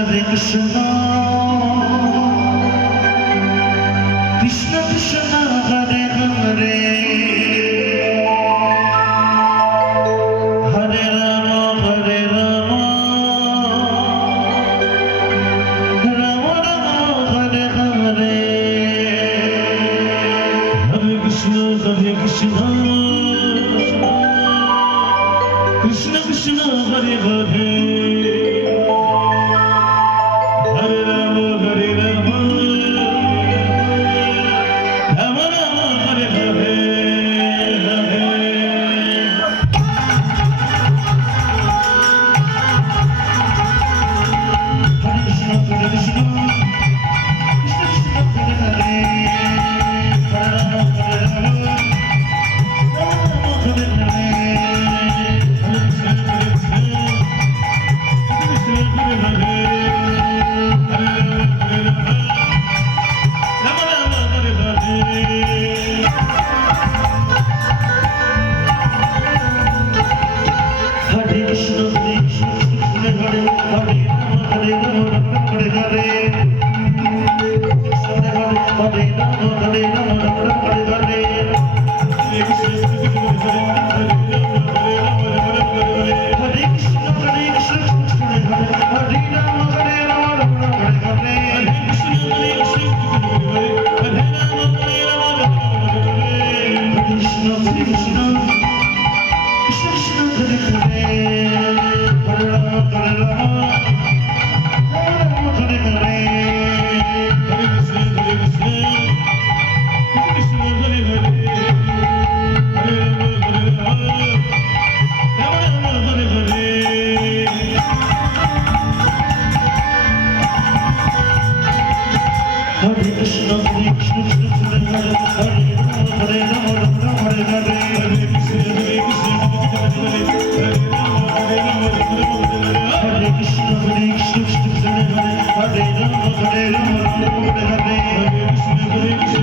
Hare Krishna, Krishna Krishna Hare Hare, Hare Rama Rama Rama Hare Hare, Hare Krishna Krishna Krishna Hare Hare, Hare Rama Rama Rama Hare Hare, Hare Krishna Krishna Krishna Hare Hare, Hare Rama Hare Rama Hare Hare, Hare Krishna Hare Hare, Hare Rama Rama Hare Hare. Hare Krishna Krishna Hare Hare, Hare Rama Hare Hare, Krishna Hare Hare, Hare Rama Hare Hare, Hare Krishna Hare Krishna Hare Krishna Hare Rama Hare Hare, Hare Krishna Hare Krishna Krishna Krishna Hare Hare, Hare Rama Hare Rama Hare Hare, Hare Krishna Hare Krishna Krishna Hare Hare, Hare Rama Hare Rama Rama Hare Hare. Hare Krishna Krishna Hare Hare, Hare Rama Hare Rama Hare Hare, Hare Krishna Hare Krishna Hare Rama Hare Rama Hare Krishna Hare Krishna Hare Hare, Hare Rama Hare Rama Hare Hare, Hare Krishna Hare Krishna